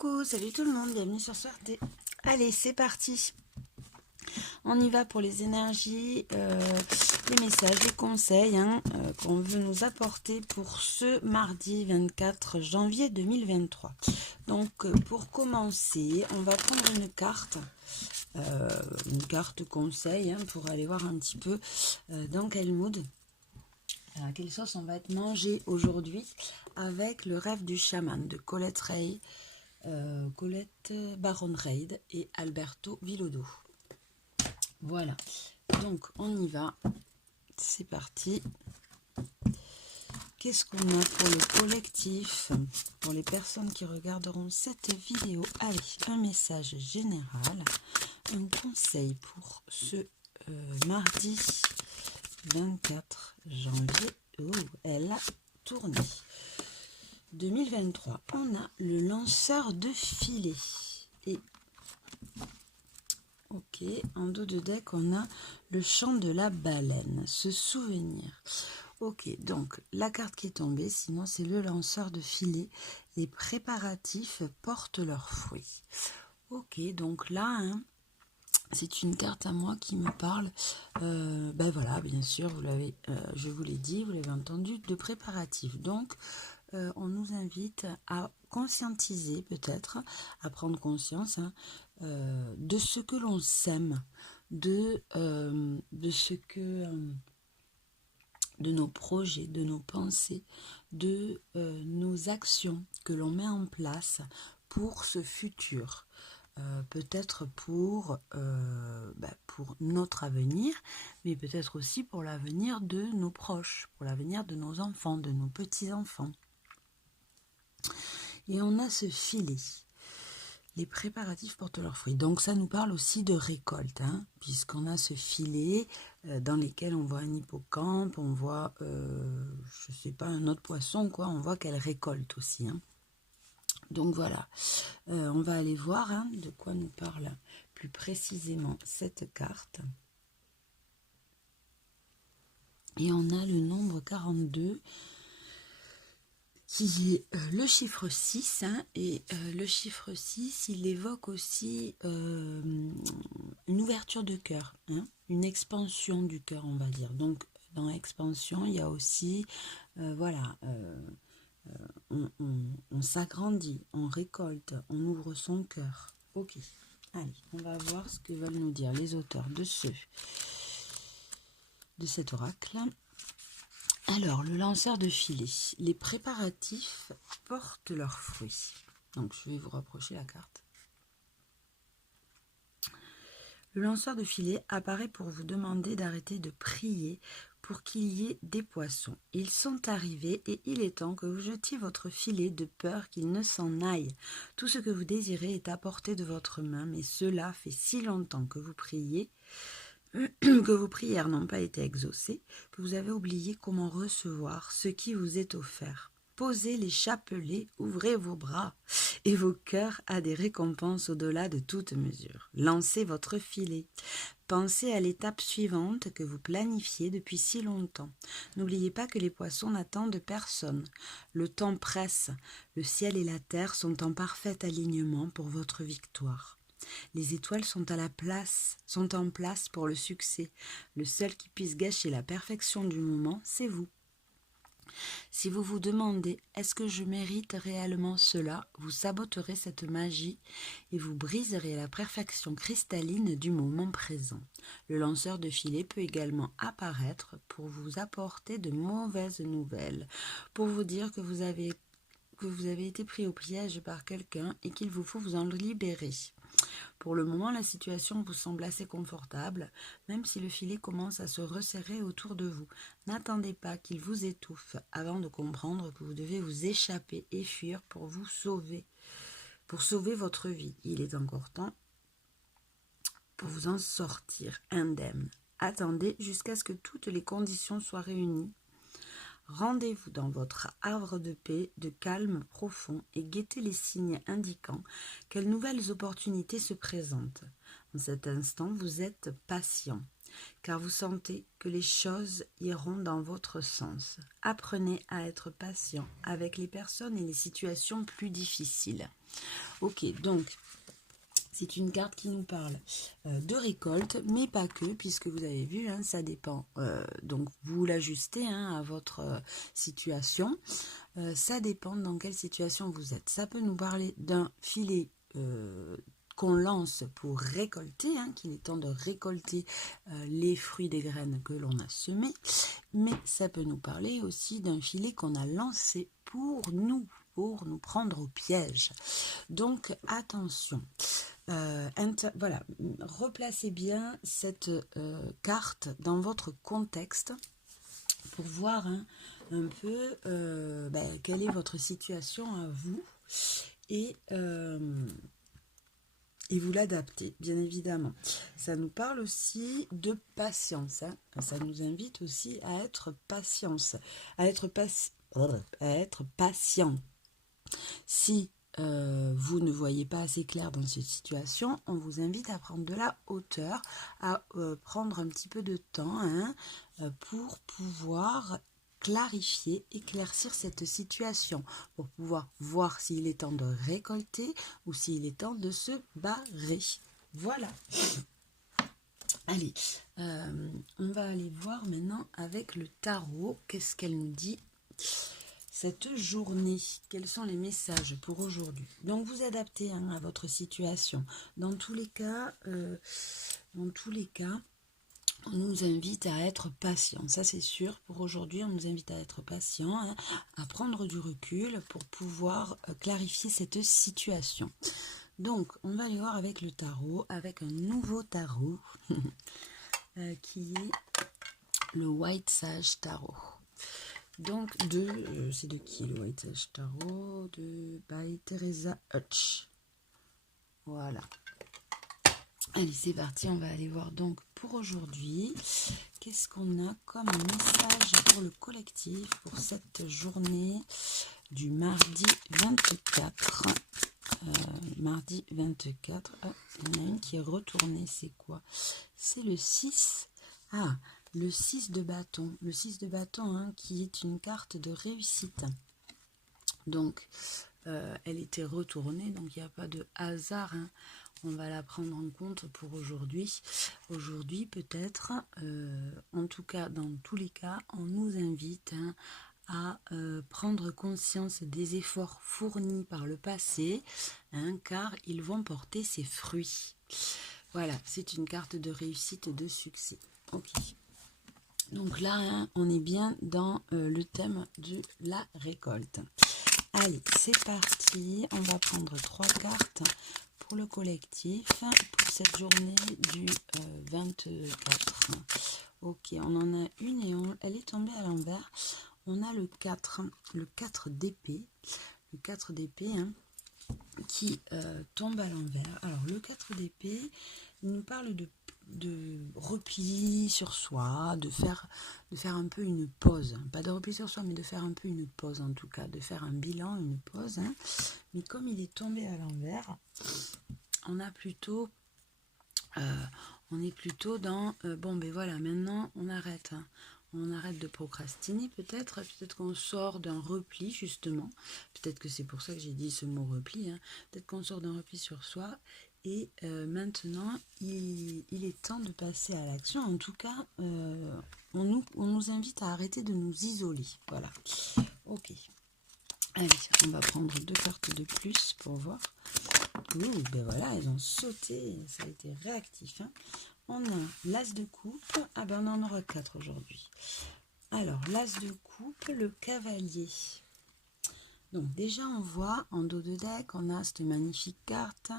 Coucou, salut tout le monde, bienvenue sur Soirée. Allez, c'est parti. On y va pour les énergies, les messages, les conseils qu'on veut nous apporter pour ce mardi 24 janvier 2023. Donc, pour commencer, on va prendre une carte conseil pour aller voir un petit peu dans quel mood, à quelle sauce on va être mangé aujourd'hui avec le rêve du chaman de Colette Baron Reid et Alberto Villoldo. Voilà, donc on y va, c'est parti. Qu'est-ce qu'on a pour le collectif, pour les personnes qui regarderont cette vidéo? Allez, un message général, un conseil pour ce mardi 24 janvier. Oh, elle a tourné. 2023, on a le lanceur de filet. Et ok, en dos de deck, on a le chant de la baleine, se souvenir. Ok, donc la carte qui est tombée, sinon c'est le lanceur de filet. Les préparatifs portent leurs fruits. Ok, donc là, c'est une carte à moi qui me parle. Ben voilà, bien sûr, je vous l'ai dit, vous l'avez entendu, de préparatifs. Donc, on nous invite à conscientiser peut-être, à prendre conscience de ce que l'on sème, de ce que, de nos projets, de nos pensées, de nos actions que l'on met en place pour ce futur. Peut-être pour notre avenir, mais peut-être aussi pour l'avenir de nos proches, pour l'avenir de nos enfants, de nos petits-enfants. Et on a ce filet. Les préparatifs portent leurs fruits. Donc ça nous parle aussi de récolte, puisqu'on a ce filet dans lequel on voit un hippocampe, on voit, je sais pas, un autre poisson, quoi. On voit qu'elle récolte aussi. Donc voilà, on va aller voir de quoi nous parle plus précisément cette carte. Et on a le nombre 42 qui est le chiffre 6. Et le chiffre 6, il évoque aussi une ouverture de cœur, une expansion du cœur, on va dire. Donc dans l'expansion, il y a aussi, on s'agrandit, on récolte, on ouvre son cœur. Ok, allez, on va voir ce que veulent nous dire les auteurs de cet oracle. Alors, le lanceur de filet, les préparatifs portent leurs fruits. Donc, je vais vous rapprocher la carte. Le lanceur de filet apparaît pour vous demander d'arrêter de prier pour qu'il y ait des poissons. Ils sont arrivés et il est temps que vous jetiez votre filet de peur qu'ils ne s'en aillent. Tout ce que vous désirez est à portée de votre main, mais cela fait si longtemps que vous priez, que vos prières n'ont pas été exaucées, que vous avez oublié comment recevoir ce qui vous est offert. Posez les chapelets, ouvrez vos bras, et vos cœurs à des récompenses au-delà de toute mesure. Lancez votre filet. Pensez à l'étape suivante que vous planifiez depuis si longtemps. N'oubliez pas que les poissons n'attendent personne. Le temps presse. Le ciel et la terre sont en parfait alignement pour votre victoire. Les étoiles sont en place pour le succès. Le seul qui puisse gâcher la perfection du moment, c'est vous. Si vous vous demandez « est-ce que je mérite réellement cela ?», vous saboterez cette magie et vous briserez la perfection cristalline du moment présent. Le lanceur de filet peut également apparaître pour vous apporter de mauvaises nouvelles, pour vous dire que vous avez été pris au piège par quelqu'un et qu'il vous faut vous en libérer. Pour le moment, la situation vous semble assez confortable, même si le filet commence à se resserrer autour de vous. N'attendez pas qu'il vous étouffe avant de comprendre que vous devez vous échapper et fuir pour sauver votre vie. Il est encore temps pour vous en sortir indemne. Attendez jusqu'à ce que toutes les conditions soient réunies. Rendez-vous dans votre havre de paix, de calme profond et guettez les signes indiquant quelles nouvelles opportunités se présentent. En cet instant, vous êtes patient. car vous sentez que les choses iront dans votre sens. Apprenez à être patient avec les personnes et les situations plus difficiles. Ok, donc c'est une carte qui nous parle de récolte, mais pas que, puisque vous avez vu, hein, ça dépend. Donc vous l'ajustez à votre situation. Ça dépend dans quelle situation vous êtes. Ça peut nous parler d'un filet qu'on lance pour récolter, qu'il est temps de récolter les fruits des graines que l'on a semées, mais ça peut nous parler aussi d'un filet qu'on a lancé pour nous prendre au piège. Donc attention. Voilà, replacez bien cette carte dans votre contexte pour voir un peu quelle est votre situation à vous et vous l'adaptez, bien évidemment. Ça nous parle aussi de patience. Ça nous invite aussi à être à être patient. Si vous ne voyez pas assez clair dans cette situation, on vous invite à prendre de la hauteur, à prendre un petit peu de temps pour pouvoir clarifier, éclaircir cette situation, pour pouvoir voir s'il est temps de récolter ou s'il est temps de se barrer. Voilà. Allez, on va aller voir maintenant avec le tarot, qu'est-ce qu'elle nous dit cette journée, quels sont les messages pour aujourd'hui. Donc vous adaptez à votre situation. Dans tous les cas, on nous invite à être patient. Ça c'est sûr. Pour aujourd'hui, on nous invite à être patient, à prendre du recul pour pouvoir clarifier cette situation. Donc on va aller voir avec le tarot, avec un nouveau tarot qui est le White Sage Tarot. Donc, c'est de qui le White Sage Tarot? By Teresa Hutch. Voilà. Allez, c'est parti, on va aller voir donc pour aujourd'hui. Qu'est-ce qu'on a comme message pour le collectif pour cette journée du mardi 24 mardi 24. Ah, il y en a une qui est retournée, c'est quoi? C'est le 6. Ah, le 6 de bâton. Le 6 de bâton, qui est une carte de réussite. Donc, elle était retournée, donc il n'y a pas de hasard. On va la prendre en compte pour aujourd'hui. Aujourd'hui, peut-être, en tout cas, dans tous les cas, on nous invite à prendre conscience des efforts fournis par le passé, car ils vont porter ses fruits. Voilà, c'est une carte de réussite et de succès. Ok. Donc là, on est bien dans le thème de la récolte. Allez, c'est parti. On va prendre 3 cartes pour le collectif pour cette journée du 24. Ok, on en a une et elle est tombée à l'envers. On a le 4 d'épée. Le 4 d'épée qui tombe à l'envers. Alors, le 4 d'épée, il nous parle de repli sur soi, de faire un peu une pause. Pas de repli sur soi, mais de faire un peu une pause en tout cas, de faire un bilan, une pause. Mais comme il est tombé à l'envers, on est plutôt dans bon ben voilà, maintenant on arrête. On arrête de procrastiner peut-être qu'on sort d'un repli justement. Peut-être que c'est pour ça que j'ai dit ce mot repli. Peut-être qu'on sort d'un repli sur soi. Et maintenant, il est temps de passer à l'action. En tout cas, on nous invite à arrêter de nous isoler. Voilà. Ok. Allez, on va prendre 2 cartes de plus pour voir. Ouh, ben voilà, elles ont sauté. Ça a été réactif. On a l'as de coupe. Ah ben on en aura 4 aujourd'hui. Alors, l'as de coupe, le cavalier. Donc déjà on voit en dos de deck, on a cette magnifique carte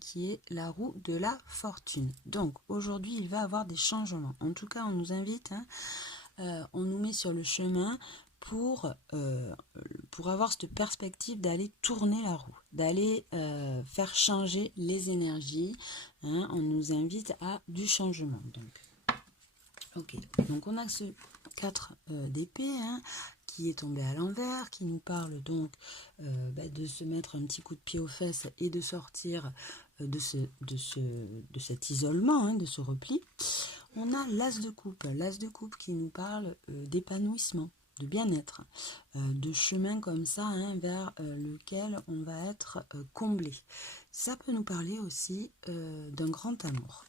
qui est la roue de la fortune. Donc aujourd'hui il va y avoir des changements. En tout cas on nous invite, on nous met sur le chemin pour avoir cette perspective d'aller tourner la roue, d'aller faire changer les énergies. On nous invite à du changement. Donc on a ce 4 d'épée qui est tombé à l'envers, qui nous parle donc de se mettre un petit coup de pied aux fesses et de sortir de cet isolement, hein, de ce repli. On a l'as de coupe qui nous parle d'épanouissement, de bien-être, de chemin comme ça, hein, vers lequel on va être comblé. Ça peut nous parler aussi d'un grand amour.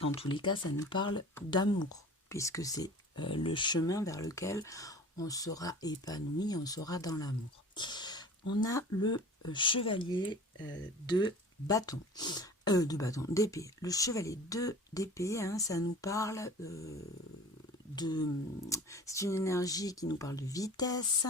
Dans tous les cas, ça nous parle d'amour, puisque c'est le chemin vers lequel on sera épanoui, on sera dans l'amour. On a le chevalier d'épée. Le chevalier d'épée, hein, ça nous parle c'est une énergie qui nous parle de vitesse,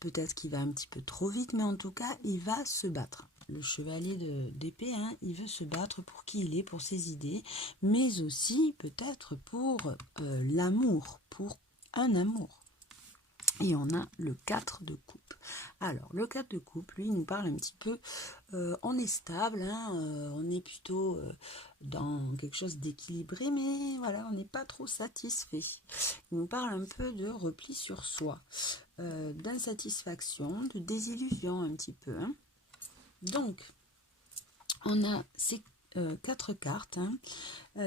peut-être qu'il va un petit peu trop vite, mais en tout cas, il va se battre. Le chevalier d'épée, hein, il veut se battre pour qui il est, pour ses idées, mais aussi peut-être pour l'amour, pour un amour. Et on a le 4 de coupe. Alors, le 4 de coupe, lui, il nous parle un petit peu, on est stable, hein, on est plutôt dans quelque chose d'équilibré, mais voilà, on n'est pas trop satisfait. Il nous parle un peu de repli sur soi, d'insatisfaction, de désillusion un petit peu. Hein. Donc, on a ces 4 cartes, hein,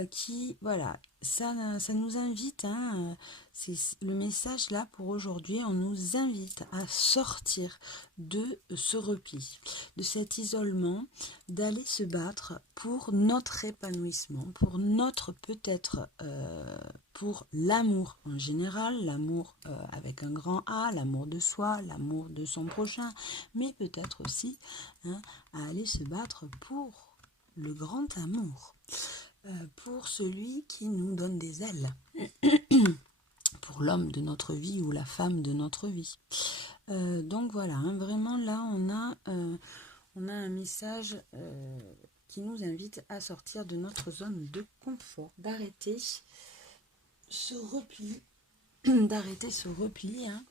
qui, voilà, ça nous invite, hein, c'est le message là pour aujourd'hui, on nous invite à sortir de ce repli, de cet isolement, d'aller se battre pour notre épanouissement, pour notre peut-être, pour l'amour en général, l'amour avec un grand A, l'amour de soi, l'amour de son prochain, mais peut-être aussi, hein, à aller se battre pour le grand amour. Pour celui qui nous donne des ailes, pour l'homme de notre vie ou la femme de notre vie. Donc voilà, hein, vraiment là on a un message qui nous invite à sortir de notre zone de confort, d'arrêter ce repli, hein,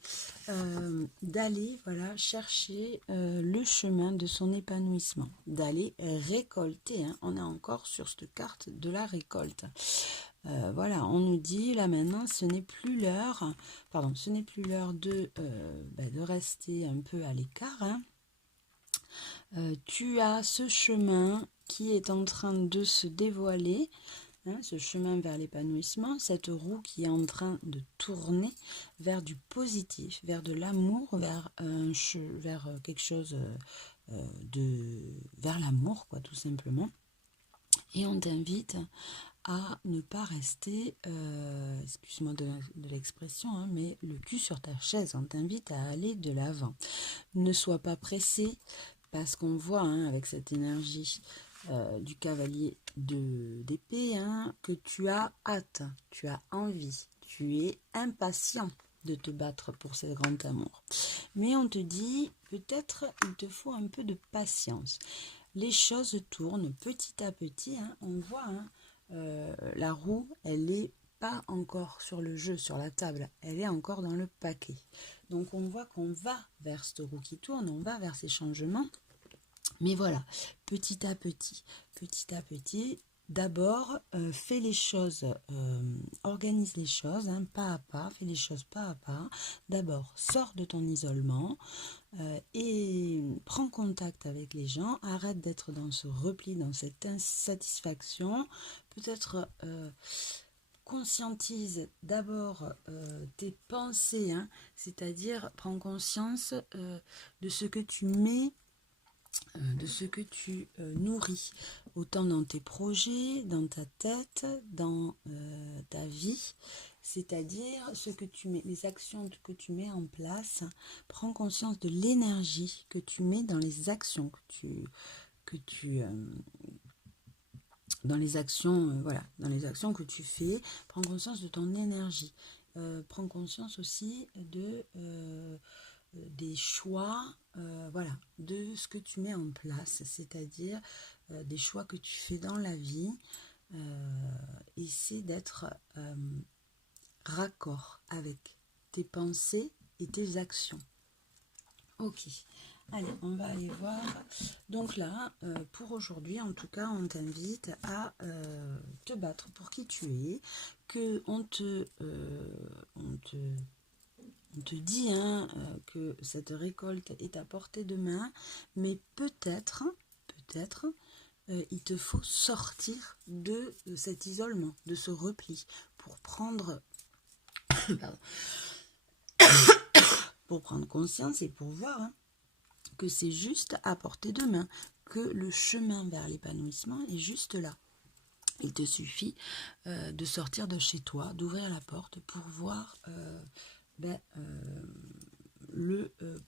d'aller voilà, chercher le chemin de son épanouissement, d'aller récolter, hein, on est encore sur cette carte de la récolte. Voilà, on nous dit là maintenant, ce n'est plus l'heure de rester un peu à l'écart. Hein. Tu as ce chemin qui est en train de se dévoiler. Hein, ce chemin vers l'épanouissement, cette roue qui est en train de tourner vers du positif, vers de l'amour, vers quelque chose vers l'amour, quoi, tout simplement. Et on t'invite à ne pas rester, excuse-moi de l'expression, hein, mais le cul sur ta chaise. On t'invite à aller de l'avant. Ne sois pas pressé, parce qu'on voit, hein, avec cette énergie du cavalier d'épée, hein, que tu as hâte, tu as envie, tu es impatient de te battre pour ce grand amour. Mais on te dit, peut-être il te faut un peu de patience. Les choses tournent petit à petit, hein, on voit, hein, la roue, elle n'est pas encore sur le jeu, sur la table, elle est encore dans le paquet. Donc on voit qu'on va vers cette roue qui tourne, on va vers ces changements. Mais voilà, petit à petit, d'abord, fais les choses, organise les choses, hein, pas à pas, fais les choses pas à pas. D'abord, sors de ton isolement et prends contact avec les gens, arrête d'être dans ce repli, dans cette insatisfaction. Peut-être conscientise d'abord tes pensées, hein, c'est-à-dire prends conscience de ce que tu mets, de ce que tu nourris, autant dans tes projets, dans ta tête, dans ta vie, c'est-à-dire ce que tu mets, les actions que tu mets en place. Prends conscience de l'énergie que tu mets dans les actions dans les actions, dans les actions que tu fais. Prends conscience de ton énergie. Prends conscience aussi des choix, de ce que tu mets en place, c'est-à-dire des choix que tu fais dans la vie. Essaie d'être raccord avec tes pensées et tes actions. Ok, allez, on va aller voir. Donc là, pour aujourd'hui, en tout cas, on t'invite à te battre pour qui tu es, que on te dit, hein, que cette récolte est à portée de main, mais peut-être, il te faut sortir de cet isolement, de ce repli, pour prendre, pardon, pour prendre conscience et pour voir que c'est juste à portée de main, que le chemin vers l'épanouissement est juste là. Il te suffit de sortir de chez toi, d'ouvrir la porte pour voir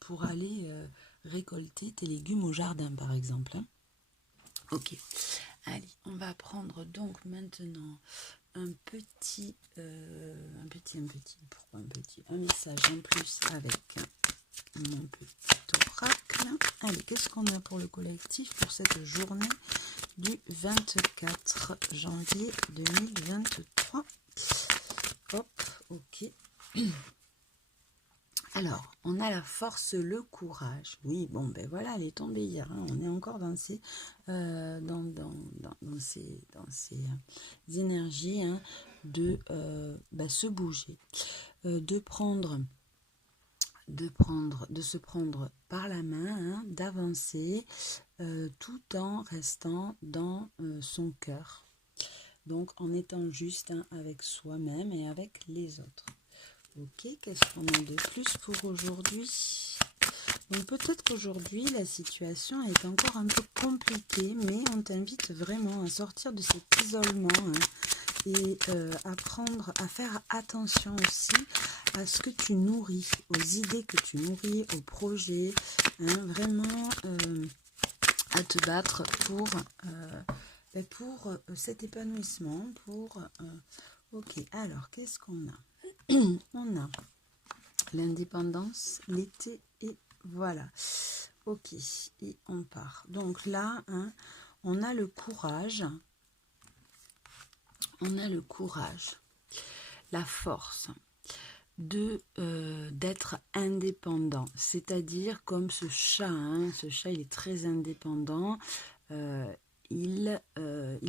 pour aller récolter tes légumes au jardin, par exemple. Ok, allez, on va prendre donc maintenant un message en plus avec mon petit oracle. Allez, qu'est-ce qu'on a pour le collectif pour cette journée du 24 janvier 2023? Hop, ok. Alors, on a la force, le courage. Oui, bon, ben voilà, elle est tombée hier. On est encore dans ces, dans ces énergies de se bouger, de se prendre par la main, d'avancer, tout en restant dans son cœur. Donc, en étant juste avec soi-même et avec les autres. Ok, qu'est-ce qu'on a de plus pour aujourd'hui? Donc peut-être qu'aujourd'hui la situation est encore un peu compliquée, mais on t'invite vraiment à sortir de cet isolement et à faire attention aussi à ce que tu nourris, aux idées que tu nourris, aux projets, vraiment à te battre pour cet épanouissement, ok, alors qu'est-ce qu'on a? On a l'indépendance, l'été et voilà. Ok, et on part. Donc là, on a le courage. La force d'être indépendant. C'est-à-dire comme ce chat. Ce chat, il est très indépendant. Il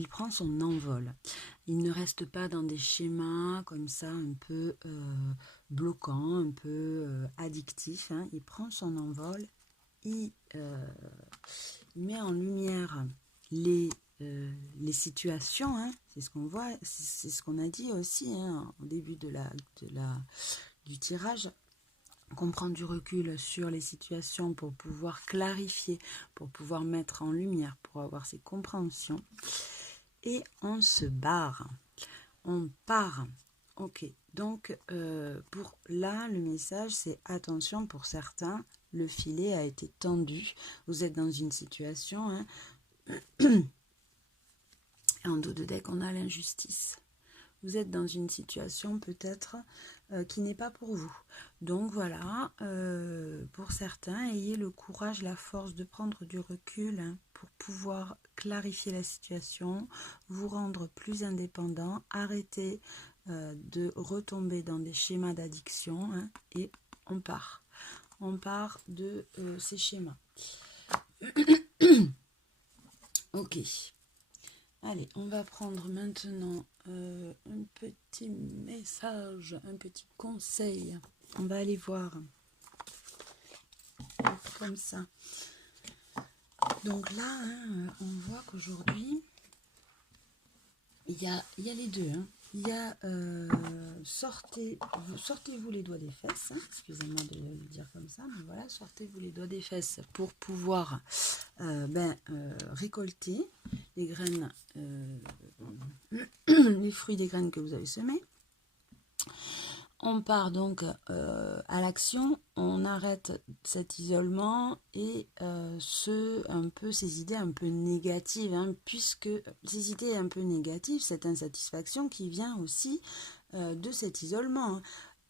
prend son envol. Il ne reste pas dans des schémas comme ça un peu bloquants, un peu addictifs. Il prend son envol, il met en lumière les situations. C'est ce qu'on voit, c'est ce qu'on a dit aussi au début du tirage. Qu'on prend du recul sur les situations pour pouvoir clarifier, pour pouvoir mettre en lumière, pour avoir ces compréhensions. Et on se barre. On part. Ok. Donc, pour là, le message, c'est attention pour certains. Le filet a été tendu. Vous êtes dans une situation. En dos de deck, on a l'injustice. Vous êtes dans une situation peut-être qui n'est pas pour vous. Donc voilà, pour certains, ayez le courage, la force de prendre du recul pour pouvoir clarifier la situation, vous rendre plus indépendant, arrêter de retomber dans des schémas d'addiction et on part. On part de ces schémas. Ok. Allez, on va prendre maintenant un petit message, un petit conseil. On va aller voir comme ça. Donc là, on voit qu'aujourd'hui, il y a les deux. Il y a sortez-vous les doigts des fesses. Excusez-moi de le dire comme ça, mais voilà, sortez-vous les doigts des fesses pour pouvoir récolter les graines, les fruits des graines que vous avez semées. On part donc à l'action, on arrête cet isolement et ces idées un peu négatives, puisque ces idées un peu négatives, cette insatisfaction qui vient aussi de cet isolement.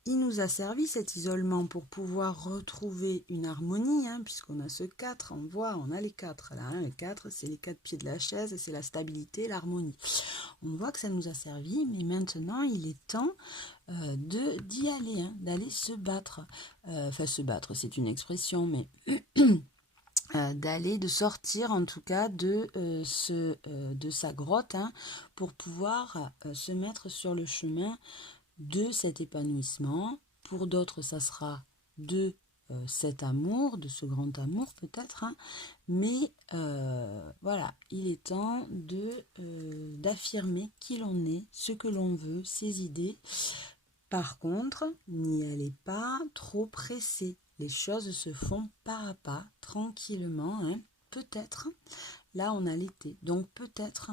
Il nous a servi cet isolement pour pouvoir retrouver une harmonie, puisqu'on a ce 4, on a les 4 là, les 4 c'est les 4 pieds de la chaise, c'est la stabilité, l'harmonie. On voit que ça nous a servi, mais maintenant il est temps d'y aller, d'aller se battre. Se battre, c'est une expression, mais de sortir en tout cas de sa grotte pour pouvoir se mettre sur le chemin de cet épanouissement. Pour d'autres, ça sera de cet amour, de ce grand amour peut-être, hein, mais voilà, il est temps d'affirmer qui l'on est, ce que l'on veut, ses idées. Par contre, n'y allez pas trop pressé. Les choses se font pas à pas, tranquillement, hein. Peut-être, là on a l'été, donc peut-être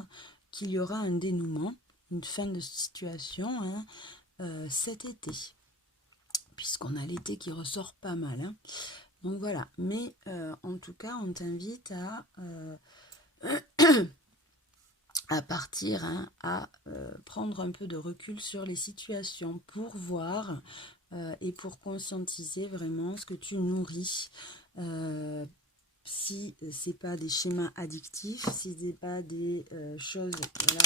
qu'il y aura un dénouement, une fin de situation, hein, cet été, puisqu'on a l'été qui ressort pas mal, hein. Donc voilà, mais en tout cas on t'invite à partir, hein, à prendre un peu de recul sur les situations pour voir et pour conscientiser vraiment ce que tu nourris. Si c'est pas des schémas addictifs, si c'est pas des choses, voilà,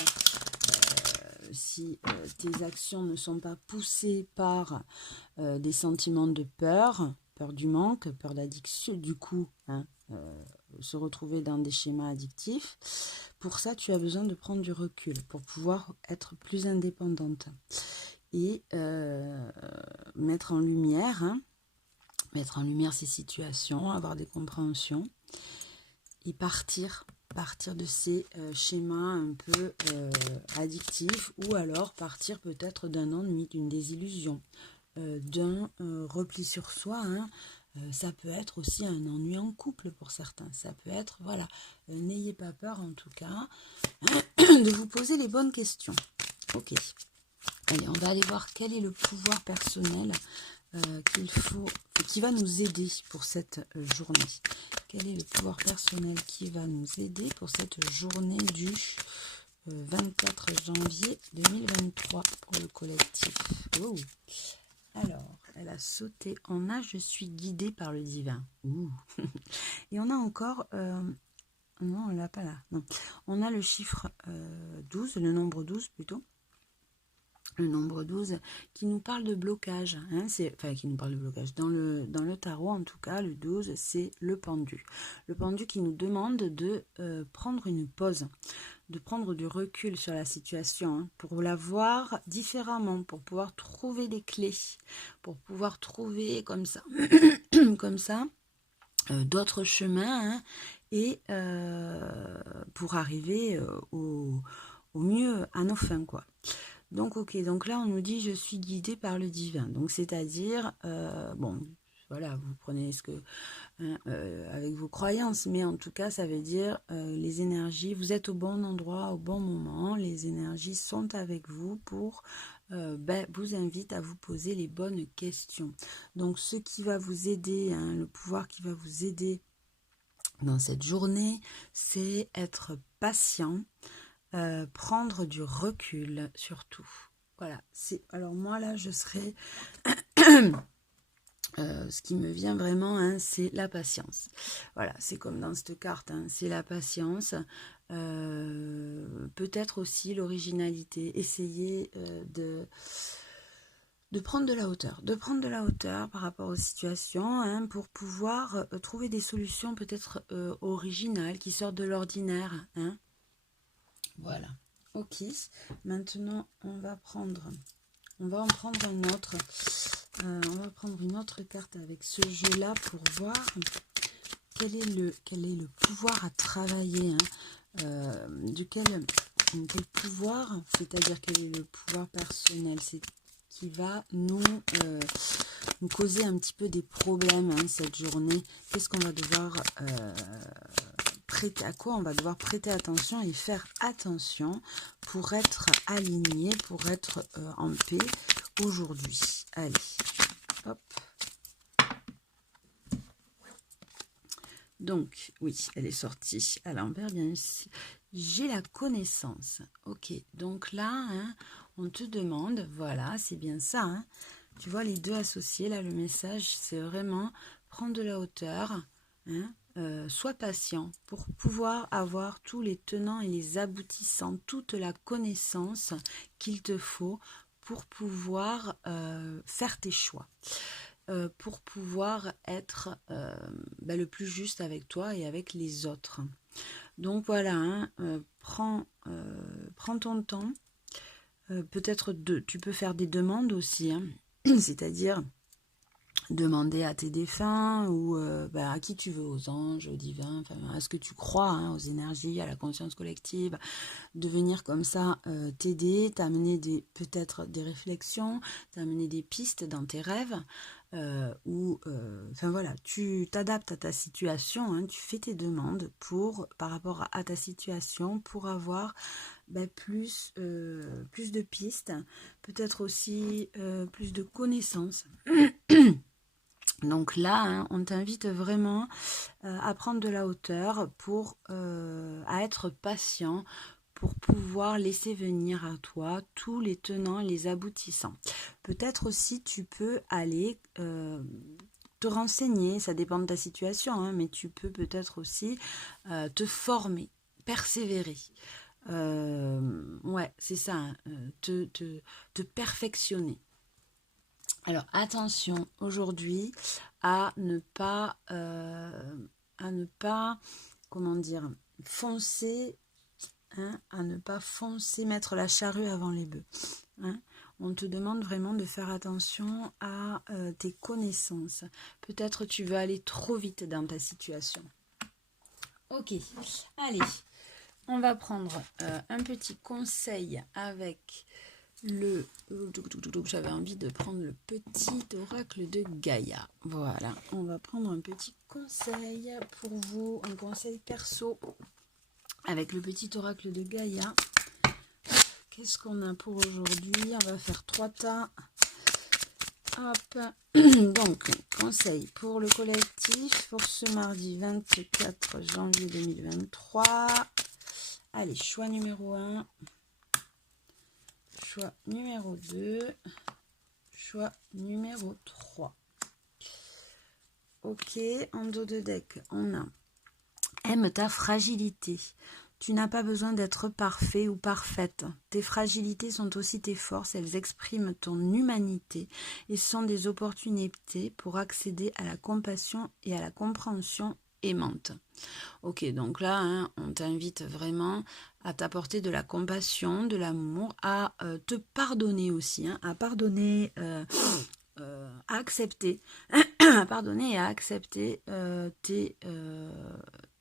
si tes actions ne sont pas poussées par des sentiments de peur, peur du manque, peur d'addiction, du coup, hein, se retrouver dans des schémas addictifs. Pour ça, tu as besoin de prendre du recul pour pouvoir être plus indépendante et mettre en lumière, hein, ces situations, avoir des compréhensions et partir de ces schémas un peu addictifs, ou alors partir peut-être d'un ennui, d'une désillusion, d'un repli sur soi, hein. Ça peut être aussi un ennui en couple pour certains, ça peut être, voilà, n'ayez pas peur en tout cas de vous poser les bonnes questions. Ok, allez, on va aller voir quel est le pouvoir personnel qui va nous aider pour cette journée. Quel est le pouvoir personnel qui va nous aider pour cette journée du 24 janvier 2023 pour le collectif. Oh. Alors, elle a sauté en A, je suis guidée par le divin. Ouh. Et on a encore... non, on l'a pas là. Non. On a le chiffre 12, le nombre 12 plutôt. Le nombre 12 qui nous parle de blocage, hein, qui nous parle de blocage. Dans le tarot, en tout cas, le 12, c'est le pendu. Le pendu qui nous demande de prendre une pause, de prendre du recul sur la situation, hein, pour la voir différemment, pour pouvoir trouver des clés, pour pouvoir trouver comme ça, comme ça, d'autres chemins, hein, et pour arriver au mieux à nos fins, quoi. Donc ok, donc là on nous dit je suis guidée par le divin. Donc c'est-à-dire, bon, voilà, vous prenez ce que hein, avec vos croyances, mais en tout cas ça veut dire les énergies, vous êtes au bon endroit, au bon moment, les énergies sont avec vous pour vous invite à vous poser les bonnes questions. Donc ce qui va vous aider, hein, le pouvoir qui va vous aider dans cette journée, c'est être patient. Prendre du recul surtout. Voilà, alors moi là je serais ce qui me vient vraiment, hein, c'est la patience. Voilà, c'est comme dans cette carte, hein, c'est la patience, peut-être aussi l'originalité, essayer de prendre de la hauteur, par rapport aux situations, hein, pour pouvoir trouver des solutions peut-être originales qui sortent de l'ordinaire, hein. Voilà, ok. Maintenant, on va en prendre un autre. On va prendre une autre carte avec ce jeu-là pour voir quel est le pouvoir à travailler, hein, quel pouvoir, c'est-à-dire quel est le pouvoir personnel, c'est qui va nous causer un petit peu des problèmes, hein, cette journée. Qu'est-ce qu'on va devoir à quoi on va devoir prêter attention et faire attention pour être aligné, pour être en paix aujourd'hui. Allez, hop. Donc, oui, elle est sortie à l'envers, bien ici. J'ai la connaissance. Ok, donc là, hein, on te demande, voilà, c'est bien ça, hein. Tu vois les deux associés, là, le message, c'est vraiment prendre de la hauteur, hein. Sois patient pour pouvoir avoir tous les tenants et les aboutissants, toute la connaissance qu'il te faut pour pouvoir faire tes choix, pour pouvoir être le plus juste avec toi et avec les autres. Donc voilà, hein, prends ton temps. Peut-être tu peux faire des demandes aussi, hein, c'est-à-dire demander à tes défunts ou à qui tu veux, aux anges, aux divins, enfin, à ce que tu crois, hein, aux énergies, à la conscience collective, de venir comme ça t'aider, t'amener peut-être des réflexions, t'amener des pistes dans tes rêves, enfin voilà, tu t'adaptes à ta situation, hein, tu fais tes demandes par rapport à ta situation, pour avoir plus de pistes, peut-être aussi plus de connaissances. Donc là, hein, on t'invite vraiment à prendre de la hauteur, à être patient, pour pouvoir laisser venir à toi tous les tenants et les aboutissants. Peut-être aussi tu peux aller te renseigner, ça dépend de ta situation, hein, mais tu peux peut-être aussi te former, persévérer. Ouais, c'est ça, hein, te perfectionner. Alors attention aujourd'hui à ne pas, comment dire, foncer, hein, à ne pas foncer, mettre la charrue avant les bœufs. Hein. On te demande vraiment de faire attention à tes connaissances. Peut-être tu veux aller trop vite dans ta situation. Ok, allez, on va prendre un petit conseil avec j'avais envie de prendre le petit oracle de Gaïa. Voilà, on va prendre un petit conseil pour vous, un conseil perso avec le petit oracle de Gaïa. Qu'est-ce qu'on a pour aujourd'hui? On va faire 3 tas. Hop. Donc, conseil pour le collectif pour ce mardi 24 janvier 2023. Allez, choix numéro 1. Choix numéro 2, choix numéro 3. Ok, en dos de deck, on a aime ta fragilité. Tu n'as pas besoin d'être parfait ou parfaite. Tes fragilités sont aussi tes forces, elles expriment ton humanité et sont des opportunités pour accéder à la compassion et à la compréhension aimante. Ok, donc là, hein, on t'invite vraiment à t'apporter de la compassion, de l'amour, à te pardonner aussi, hein, à pardonner, à accepter, à pardonner et à accepter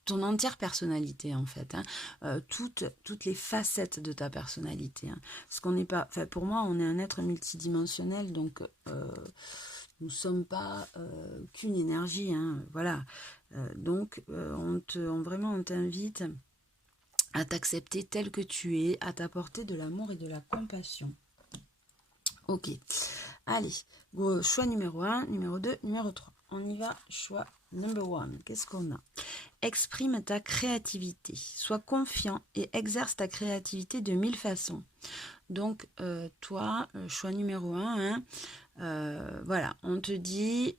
ton entière personnalité en fait, hein, toutes les facettes de ta personnalité. Hein, parce qu'on n'est pas, enfin pour moi, on est un être multidimensionnel, donc nous ne sommes pas qu'une énergie, hein, voilà. Donc, vraiment, on t'invite à t'accepter tel que tu es, à t'apporter de l'amour et de la compassion. Ok. Allez, choix numéro 1, numéro 2, numéro 3. On y va, choix number 1. Qu'est-ce qu'on a? Exprime ta créativité. Sois confiant et exerce ta créativité de 1000 façons. Donc, toi, choix numéro 1, hein, voilà, on te dit...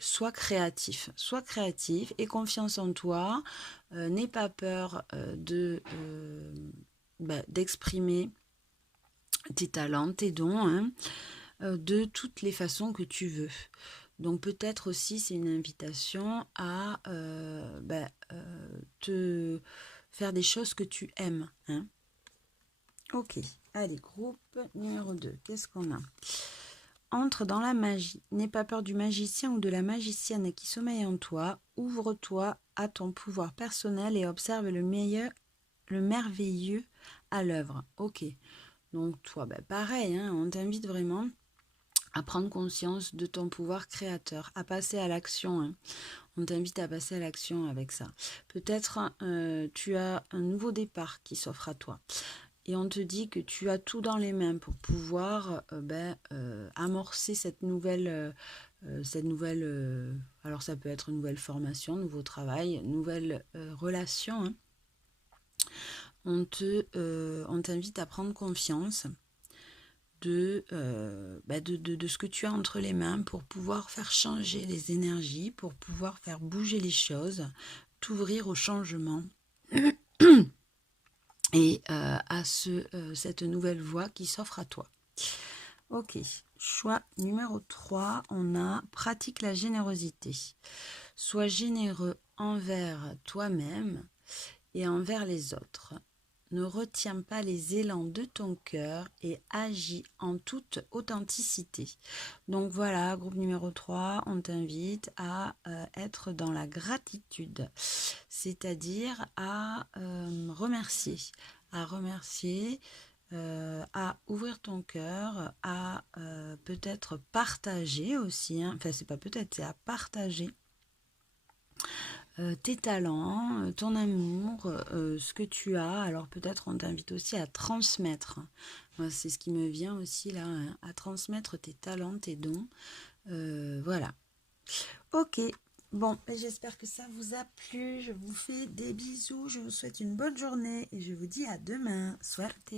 sois créatif et confiance en toi, n'aie pas peur d'exprimer tes talents, tes dons, hein, de toutes les façons que tu veux. Donc peut-être aussi c'est une invitation à te faire des choses que tu aimes. Hein. Ok, allez, groupe numéro 2, qu'est-ce qu'on a? Entre dans la magie. N'aie pas peur du magicien ou de la magicienne qui sommeille en toi. Ouvre-toi à ton pouvoir personnel et observe le merveilleux à l'œuvre. Ok. Donc toi, pareil, hein, on t'invite vraiment à prendre conscience de ton pouvoir créateur, à passer à l'action. Hein. On t'invite à passer à l'action avec ça. Peut-être tu as un nouveau départ qui s'offre à toi. Et on te dit que tu as tout dans les mains pour pouvoir amorcer cette nouvelle, alors ça peut être une nouvelle formation, nouveau travail, nouvelle relation. Hein. On t'invite à prendre confiance de ce que tu as entre les mains pour pouvoir faire changer les énergies, pour pouvoir faire bouger les choses, t'ouvrir au changement. Et à cette nouvelle voie qui s'offre à toi. Ok, choix numéro 3, on a pratique la générosité. Sois généreux envers toi-même et envers les autres. Ne retiens pas les élans de ton cœur et agis en toute authenticité. Donc voilà, groupe numéro 3, on t'invite à être dans la gratitude, c'est-à-dire à remercier, à ouvrir ton cœur, à peut-être partager aussi, hein. Enfin c'est pas peut-être, c'est à partager tes talents, ton amour, ce que tu as. Alors peut-être on t'invite aussi à transmettre. Moi, c'est ce qui me vient aussi là, hein, à transmettre tes talents, tes dons. Voilà. Ok. Bon, j'espère que ça vous a plu. Je vous fais des bisous. Je vous souhaite une bonne journée et je vous dis à demain. Suerte.